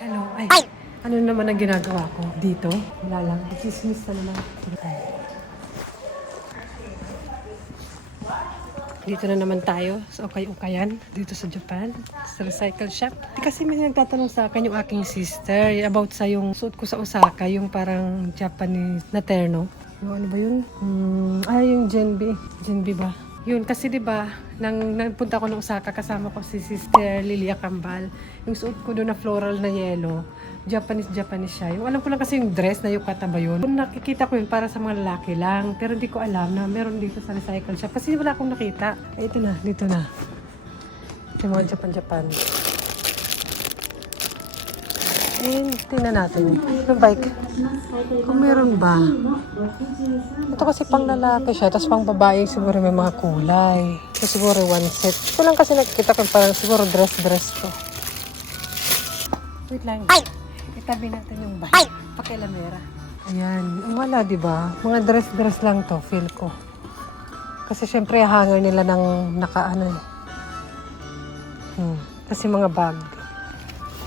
Hello. Ay, ano naman ang ginagawa ko dito? Wala lang. Chismis na naman. Dito na naman tayo sa Ukay-Ukayan, dito sa Japan, sa recycle shop. Kasi may nagtatanong sa akin yung aking sister about sa yung suot ko sa Osaka, yung parang Japanese na terno. Yung ano ba yun? Yung Genbi. Genbi ba? Yun, kasi 'di ba, nang nagpunta ko ng Osaka, kasama ko si Sister Lilia Kambal. Yung suot ko doon na floral na yellow, Japanese siya. Yung alam ko lang kasi yung dress na yukata ba yun. Kung nakikita ko yun para sa mga lalaki lang, pero hindi ko alam na meron dito sa recycle shop kasi wala akong nakita. Ay, ito na, dito na. Yung mga Japan. And tingnan natin yung bike kung meron ba. Ito kasi pang lalaki siya, tapos pang babae siguro may mga kulay. So siguro one set. Ito lang kasi nakikita ko parang siguro dress to. Wait lang. Itabi natin yung bike. Pakilamera. Ayan. Wala, diba? Mga dress lang to, feel ko. Kasi syempre hanger nila ng nakaano eh. Kasi mga bag.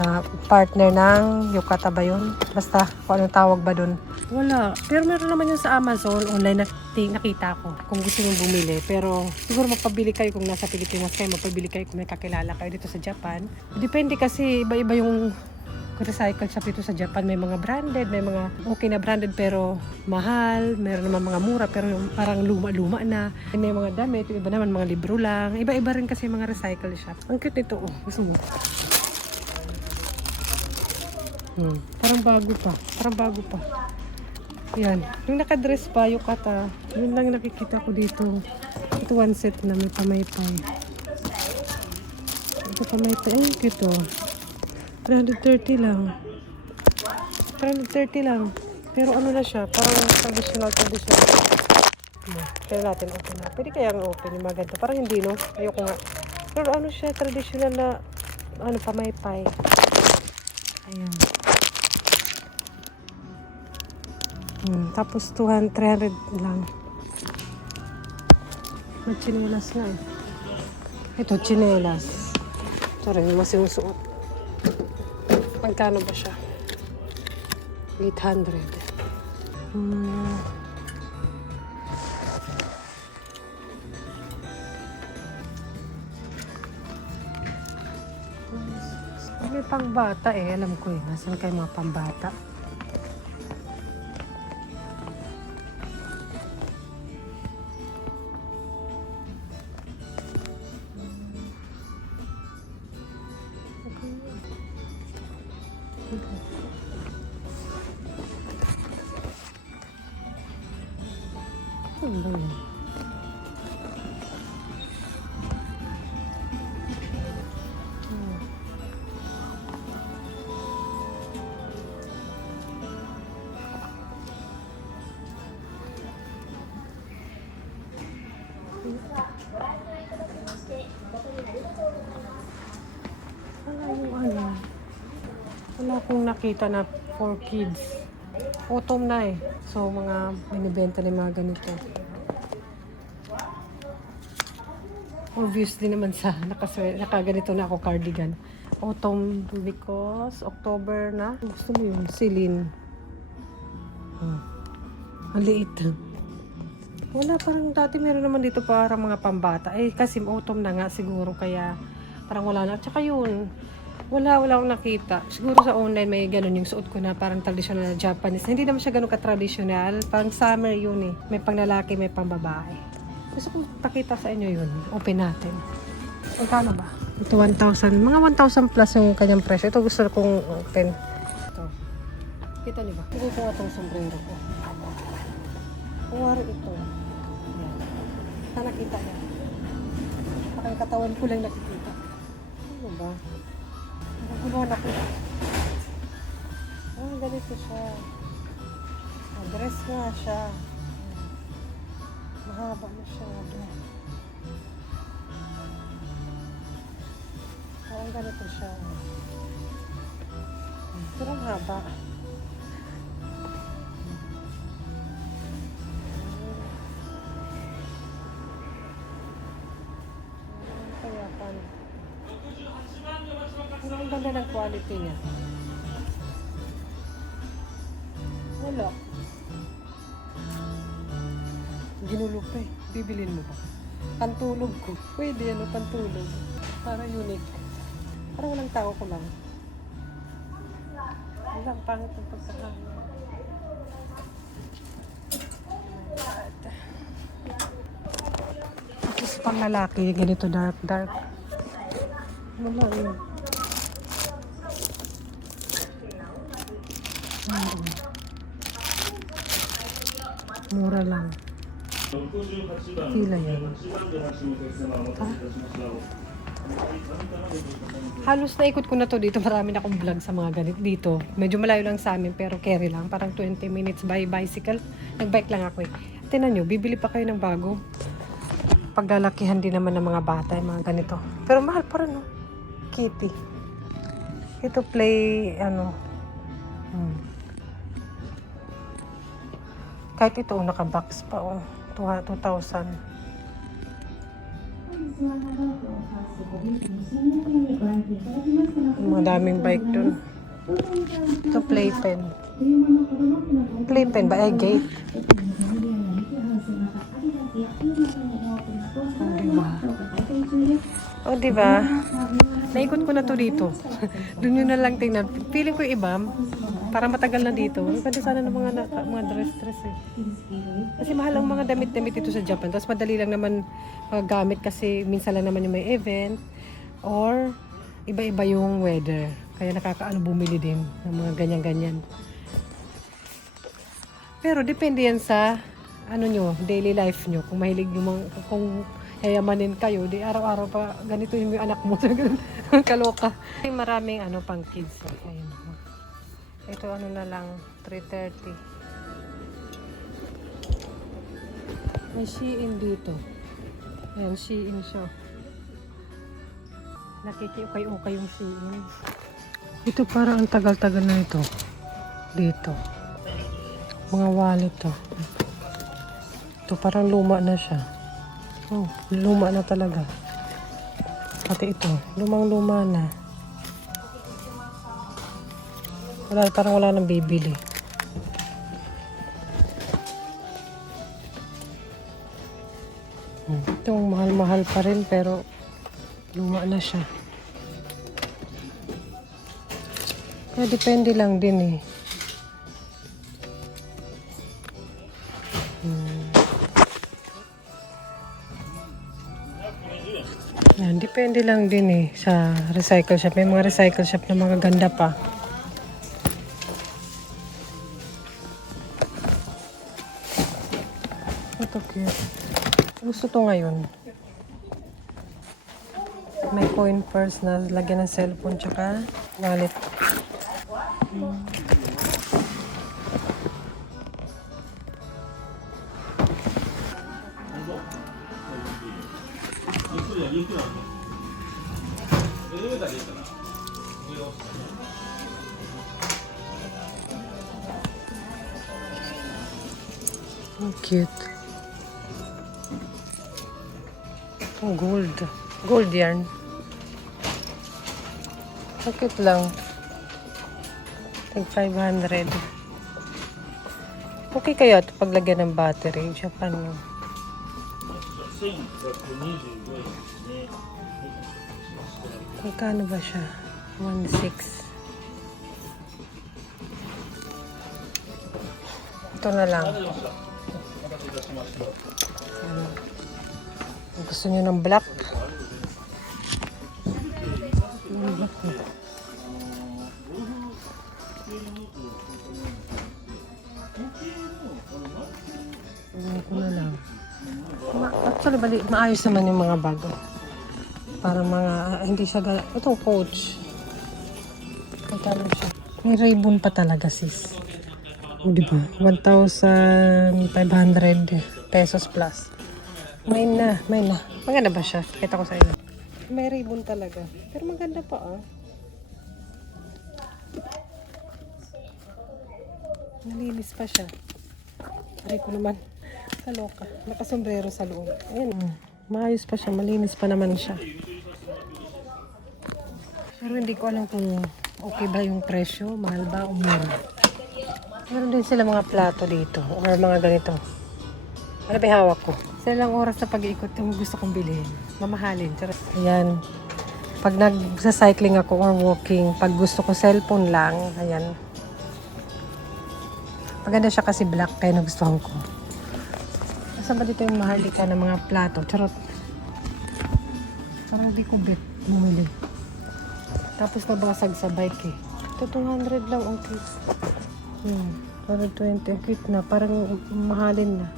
Na partner ng yukata ba yun? Basta kung anong tawag ba dun. Wala. Pero meron naman yun sa Amazon. Online nakita ko kung gusto nyo bumili. Pero siguro mapabili kayo kung nasa Pilipinas kayo. Mapabili kayo kung may kakilala kayo dito sa Japan. Depende kasi iba-iba yung recycle shop dito sa Japan. May mga branded, may mga okay na branded pero mahal. Meron naman mga mura pero parang luma-luma na. May mga damit, iba naman mga libro lang. Iba-iba rin kasi mga recycle shop. Ang cute nito. Gusto mo? Parang bago pa. Yan. Yung nakadress pa, yukata. Yun lang nakikita ko dito. Ito one set na may pamaypay. Ito pamaypay. Ay, ito. 330 lang. 330 lang. Pero ano na siya? Parang traditional. Kaya natin open na. Pwede kaya ang open yung maganda. Parang hindi, no? Ayoko nga. Pero ano siya? Traditional na pamaypay. Ayan. Tapos 300 lang. May chinelas na eh. Ito, chinelas. Ito rin, mas yung suot. Magkano ba siya? 800. May pangbata eh. Alam ko eh. Nasaan kayo mga pangbata? Ano ba yun? Wala akong nakita na for kids. Autumn na eh. So, mga binibenta ng mga ganito. Obviously naman sa nakaganito na ako cardigan. Autumn because October na. Gusto mo yun? Celine. Ang liit. Wala, parang dati meron naman dito para mga pambata. Eh, kasi autumn na nga siguro kaya parang wala na. At saka yun, wala akong nakita. Siguro sa online may ganun yung suot ko na parang traditional na Japanese. Hindi naman siya ganun ka-traditional. Parang summer yun eh. May pang lalaki, may pang babae. Gusto kong pakita sa inyo yun. Open natin. Magkano ba? Ito 1,000. Mga 1,000 plus yung kanyang presyo. Ito gusto kong open. Ito. Kita niyo ba? Hindi ko nga itong sombrero ko. Kuwari ito. Yan. Saan nakita yan? Parang katawan ko lang nakikita. Ano ba? Gumawa ko. Ganito siya. Dress nga siya. Mahaba na siya. Parang ganito siya. Pero ang haba. Kaya paano? Ang ganda ng quality niya. Wala. Ginulog pa eh. Bibilin mo ba? Pantulog ko. Pwede ano, pantulog. Para unique. Parang walang tao ko lang. Wala, pangit ang pagkakain. Tapos pang lalaki, ganito dark. Wala yun. Mura lang. Pila yan. Halos naikot ko na to dito. Marami na akong vlog sa mga ganit dito. Medyo malayo lang sa amin pero carry lang. Parang 20 minutes by bicycle. Nagbike lang ako eh. Tingnan nyo, bibili pa kayo ng bago. Paglalakihan din naman ng mga bata yung mga ganito. Pero mahal pa rin, no? Kitty. Ito play, ano. Kahit ito, naka-box pa, oh. 2,000. Mga daming bike dun. Ito playpen. Playpen ba? Eh, gate. Oh, diba? Naikot ko na to dito. Doon yun na lang tingnan. Feeling ko yung iba, parang matagal na dito. Pwede sana ng mga dress eh. Kasi mahal ang mga damit-damit dito sa Japan. Tapos madali lang naman gamit kasi minsan lang naman yung may event. Or iba-iba yung weather. Kaya nakakaano bumili din ng mga ganyan-ganyan. Pero depende yan sa ano nyo, daily life nyo. Kung mahilig nyo, kung yayamanin kayo, di araw-araw pa ganito yung anak mo. Kaloka. May maraming ano pang kids. Ayun. Ito ano na lang, 330. May Shein dito. Ayan, Shein siya. Nakikiukay-ukay yung Shein. Ito parang ang tagal-tagal na ito. Dito. Mga wallet to. Ito parang luma na siya. Oh, luma na talaga. Pati ito, lumang-luma na. Parang wala nang bibili. Itong mahal-mahal pa rin pero luma na siya. Kaya depende lang din eh. Yan, depende lang din eh sa recycle shop. May mga recycle shop na mga ganda pa. Ito cute. Gusto to ngayon. May coin purse na lagyan ng cellphone tsaka wallet. Oh, cute. Oh, gold. Gold yarn. Oh, cute lang. Tag 500. Okay kaya ito paglagyan ng battery. Japan yun. Magkano ba siya? 1.6. Ito na lang. Gusto niyo ng black? Yung black eh. Ko na lang. Actually, maayos naman yung mga bago. Para mga, hindi siya, itong Coach. Magkano siya? May ribbon pa talaga, sis. O, diba? 1,500 pesos plus. May na. Maganda ba siya? Kita ko sa inyo. May ribbon talaga. Pero maganda pa, ah. Nalinis pa siya. Aray ko naman. Kaloka. Nakasombrero sa loob. Ayan. Maayos pa siya. Malinis pa naman siya. Pero hindi ko alam kung okay ba yung presyo. Mahal ba o mura. Meron din sila mga plato dito or mga ganito. Ano ba yung hawak ko? Sa ilang oras na pag-iikot yung gusto kong bilhin. Mamahalin. Ayan. Pag nagsa-cycling ako or walking, pag gusto ko cellphone lang, ayan. Maganda siya kasi black, kaya nagustuhan ko. Saan ba dito yung mahalika ng mga plato? Charot. Parang di ko bet bumili. Tapos nabasag sa bike eh. Ito 200 lang ang cute. 120 ang cute na. Parang mahalin na.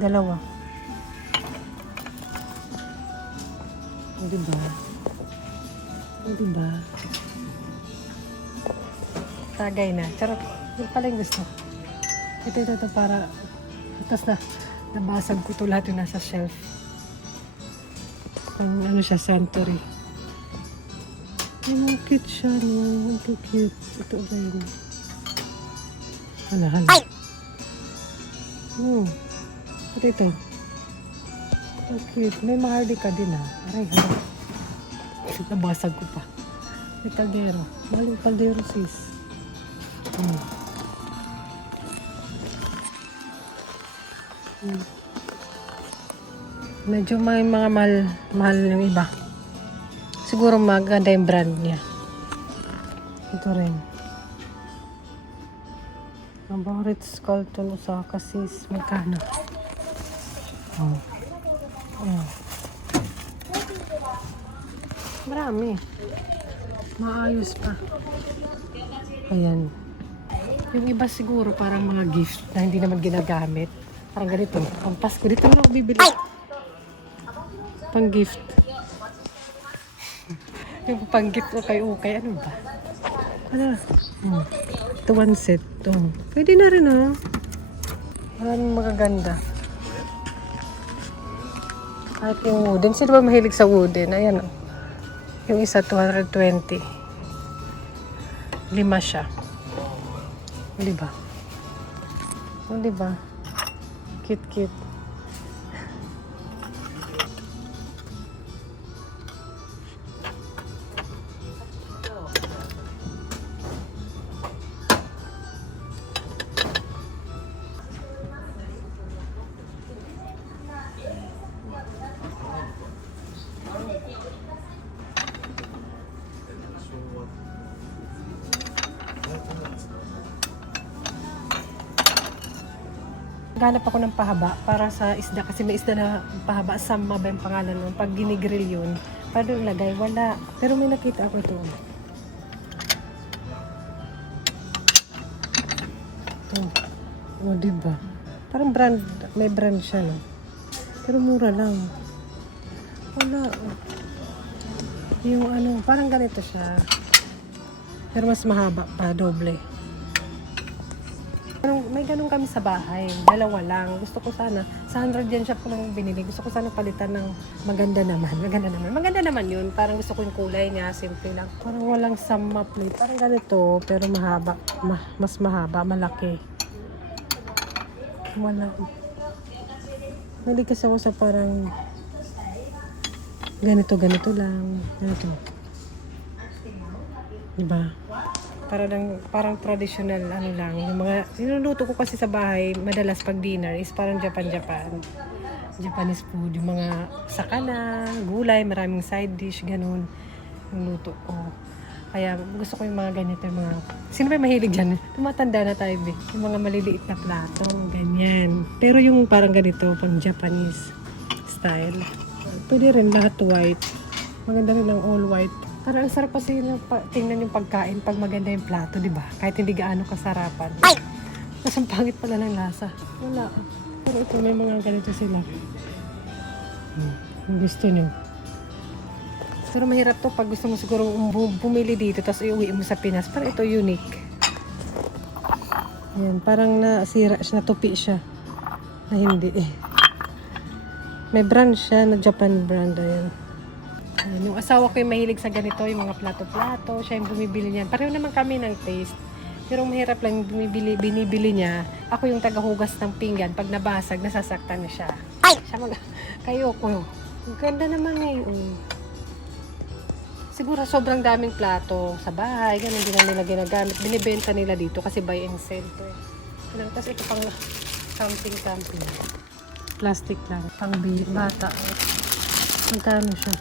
Dalawa. Diba? Diba? Tagay na. Charot. Yung pala yung gusto. Ito para tapos nabasag ko ito lahat yung nasa shelf. Pang ano siya, Suntory. Ang cute siya, no? Ang cute. Ito ba yun? Hala. Ito. Ang cute. May maharlika din, ha? Aray, hala. Nabasag ko pa. May kaldero. Mahal yung kaldero, sis. Medyo may mga mahal yung iba. Siguro maganda yung brand niya. Ito rin. Ang Ritz Carlton Osaka sis. Magkano? Marami. Maayos pa. Ayan. Yung iba siguro parang mga gift na hindi naman ginagamit. Parang ganito. Pang Pasko. Dito na ako bibili. Pang gift. Yung pang gift ukay-ukay. Ano ba? Ano? Ito one set. Ito. Pwede na rin Maraming magaganda. Kahit yung wooden. Sino ba mahilig sa wooden? Ayan Yung isa 220. 5 siya. Diba? Diba? Cute. Naghanap ako ng pahaba para sa isda kasi may isda na pahaba. Sama ba yung pangalan nun? Pag ginigrill yun, para doon lagay, wala. Pero may nakita ako ito. Ito. Diba? Parang brand, may brand siya, no? Pero mura lang. Wala. Yung parang ganito siya. Pero mas mahaba pa, doble. May ganun kami sa bahay. Dalawa lang. Gusto ko sana. Sa 100 yan siya po lang binili. Gusto ko sana palitan ng maganda naman. Maganda naman yun. Parang gusto ko yung kulay niya. Simple lang. Parang walang sama plate. Parang ganito. Pero mahaba. Mas mahaba. Malaki. Wala. Mali kasi ako sa parang ganito lang. Ganito. Diba? Parang traditional lang. Yung mga niluluto ko kasi sa bahay, madalas pag dinner is parang Japanese food. Yung mga sakana, gulay, maraming side dish, ganun. Yung luto ko. Kaya gusto ko yung mga ganito, yung mga... Sino ba mahilig dyan? Tumatanda na tayo, be. Yung mga maliliit na plato, ganyan. Pero yung parang ganito, pang Japanese style. Pwede rin lahat white. Maganda rin lang all white. Parang ang sarap kasi tingnan yung pagkain pag maganda yung plato, di ba? Kahit hindi gaano kasarapan. Mas ang pangit pala ng lasa. Wala. Pero ito, may mga ganito sila. Gusto nyo. Pero mahirap to pag gusto mo siguro bumili dito tapos iuwi mo sa Pinas. Parang ito unique. Ayan, parang nasira siya, natupi siya. Na hindi May brand siya, na Japan brand. Ayan. Yung asawa ko yung mahilig sa ganito, yung mga plato-plato, siya yung bumibili niyan. Pareho naman kami ng taste. Pero mahirap lang yung binibili niya. Ako yung tagahugas ng pinggan. Pag nabasag, nasasaktan na siya. Siya kayo ko. Ang ganda naman ngayon. Siguro sobrang daming plato sa bahay, ganun din na nila ginagamit. Binibenta nila dito kasi buy and sell to. Tapos ito pang camping. Plastic lang, pang bata. Magkano siya?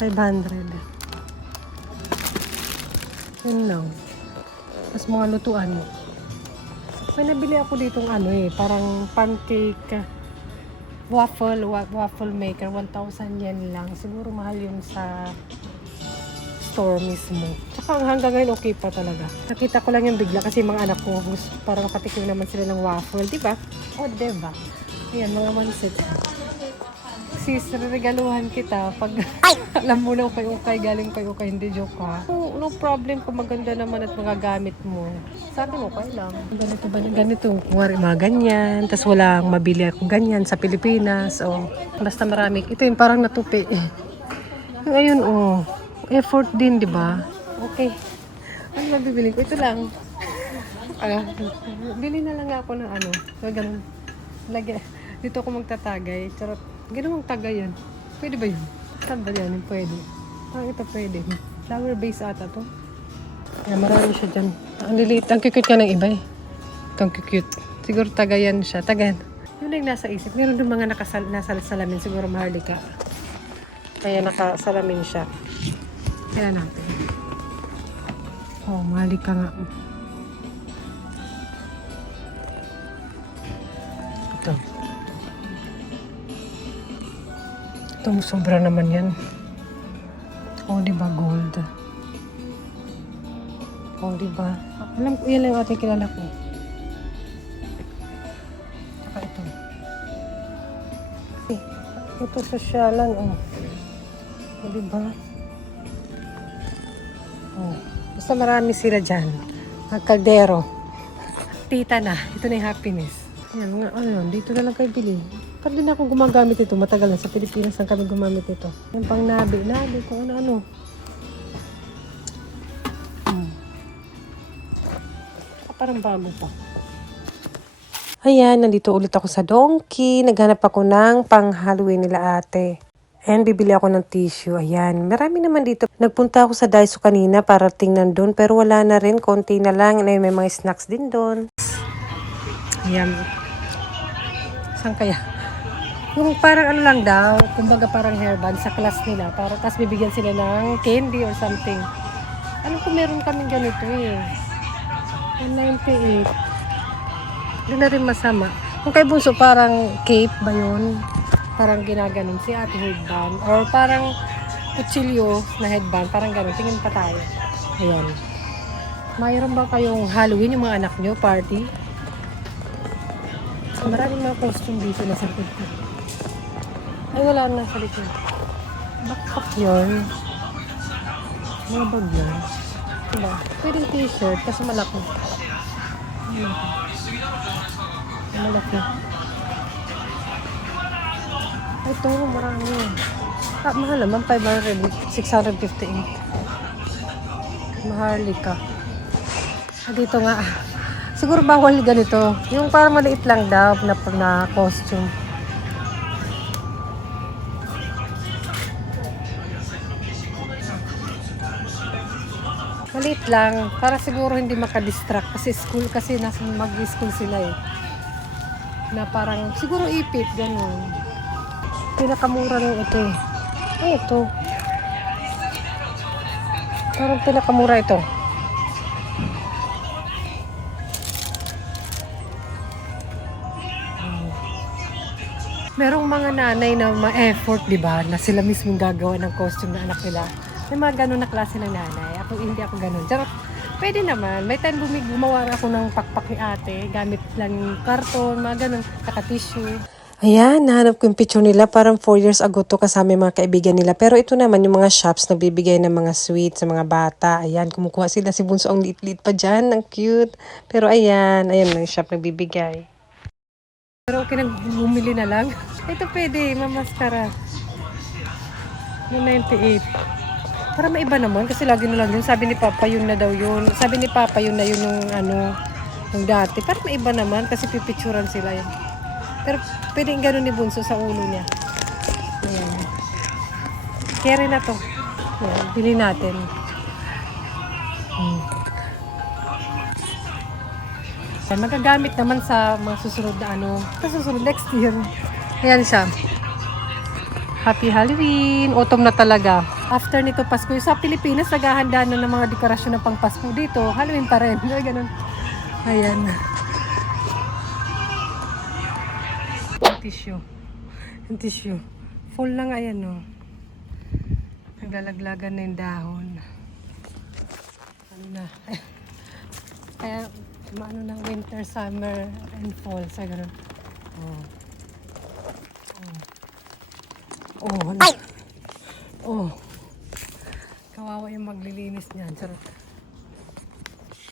500. Yun lang. Tapos mga lutuan. May nabili ako ditong parang pancake waffle maker. 1,000 yen lang. Siguro mahal yun sa store mismo. Tsaka hanggang ngayon okay pa talaga. Nakita ko lang yung bigla kasi mga anak ko parang nakatikim naman sila ng waffle, di ba? O, di ba? Ayan, mga mansit. Sis, regaluhan kita pag alam mo na ukay-ukay, galing pa ukay, hindi joke ha. No problem kung maganda naman at mga gamit mo. Sa akin okay lang. Ganito, kuwari mga ganyan, tas walang mabili ako ganyan sa Pilipinas. O, basta marami. Ito yung parang natupi. Ngayon, effort din, di ba? Okay. Ano ba bibiling ko? Ito lang. Bili na lang ako ng ganun. Dito ako magtatagay. Charot. Ginawang tagay yan. Pwede ba yun? Saan ba yan? Pwede. Ito pwede. Flower base ata to. Marami siya dyan. Ang liliit. Ang cute ka ng iba eh. Ang cute. Siguro tagayan siya. Tagayan. Yun lang nasa isip. Meron din mga nasa salamin. Siguro maharlika. Kaya nakasalamin siya. Kaya natin. Maharlika nga. Ito. Ito, sobra naman yan. Diba gold? Diba? Alam ko, yan lang yung ating kilala ko. Saka ito. Ito sosyalan, diba? Basta marami sila dyan. Ang kaldero. Tita na. Ito na yung happiness. Yan, dito na lang kayo bili. Pag din ako gumagamit ito, matagal na sa Pilipinas lang kami gumamit ito. Yung pang nabi, kung ano-ano. Parang bago pa. Ayan, nandito ulit ako sa Donkey. Naghanap ako ng pang Halloween nila ate. And bibili ako ng tissue. Ayan, marami naman dito. Nagpunta ako sa Daiso kanina para tingnan doon. Pero wala na rin, konti na lang. May mga snacks din doon. Ayan. Saan kaya? Yung parang lang daw, kumbaga parang hairband sa class nila. Tapos bibigyan sila ng candy or something. Alam ko meron kaming ganito eh. 198. Hindi na rin masama. Kung kay Bunso parang cape ba yun? Parang ginaganon si ate headband. Or parang kutsilyo na headband. Parang gano'n. Tingin pa tayo. Ayan. Mayroon ba kayong Halloween yung mga anak nyo? Party? Maraming mga costume dito na sa likod ko. Ay, wala na sa likod. Backpack yun. Mga bag yun. Diba? Pwedeng t-shirt kasi malaki. Malaki. Ito, marami. Mahal naman. 658. Maharlika. Dito nga. Siguro bawal ganito. Yung parang maliit lang daw na costume. Maliit lang. Para siguro hindi makadistract. Kasi school kasi nasa mag-school sila eh. Na parang siguro ipit. Ganun. Pinakamura ng ito eh. Ay, ito. Parang pinakamura ito. Merong mga nanay na ma-effort, di ba? Na sila mismong gagawa ng costume na anak nila. May mga ganun na klase ng nanay. Hindi ako ganun. Charot, pwede naman. May time gumawa ako ng pakpak ni ate. Gamit lang yung karton, mga ganun. Saka tissue. Ayan, nahanap ko yung picture nila. Parang 4 years ago to kasama yung mga kaibigan nila. Pero ito naman yung mga shops nagbibigay ng mga sweets sa mga bata. Ayan, kumukuha sila. Si Bunso ang liit-liit pa dyan. Ang cute. Pero ayan yung shop nagbibigay. Pero okay na bumili na lang. Ito pwede, mamaskara. 98. Para maiba naman kasi lagi na lang yun. Sabi ni Papa yun na daw yun. Sabi ni Papa yun na yun yung dati. Para maiba naman kasi pipicturan sila yun. Pero pwede yung gano'n ni Bunso sa ulo niya. Ayan. Carry na to. Ayan, bili natin. Ayan, magagamit naman sa mga susunod na ano, sa susunod next year. Ayan siya. Happy Halloween! Autumn na talaga. After nito Pasko, sa Pilipinas naghahanda na ng mga dekorasyon ng pang Pasko dito. Halloween pa rin. Ganun. Ayan. Yung tissue. Yung tissue. Full na nga yan, no. Naglalaglagan na yung dahon. Ano na. Kaya, ano ng winter, summer, and fall. Sa ganun. Oh. Oh, ano? Oh. Kawawa yung maglilinis niyan. Charot.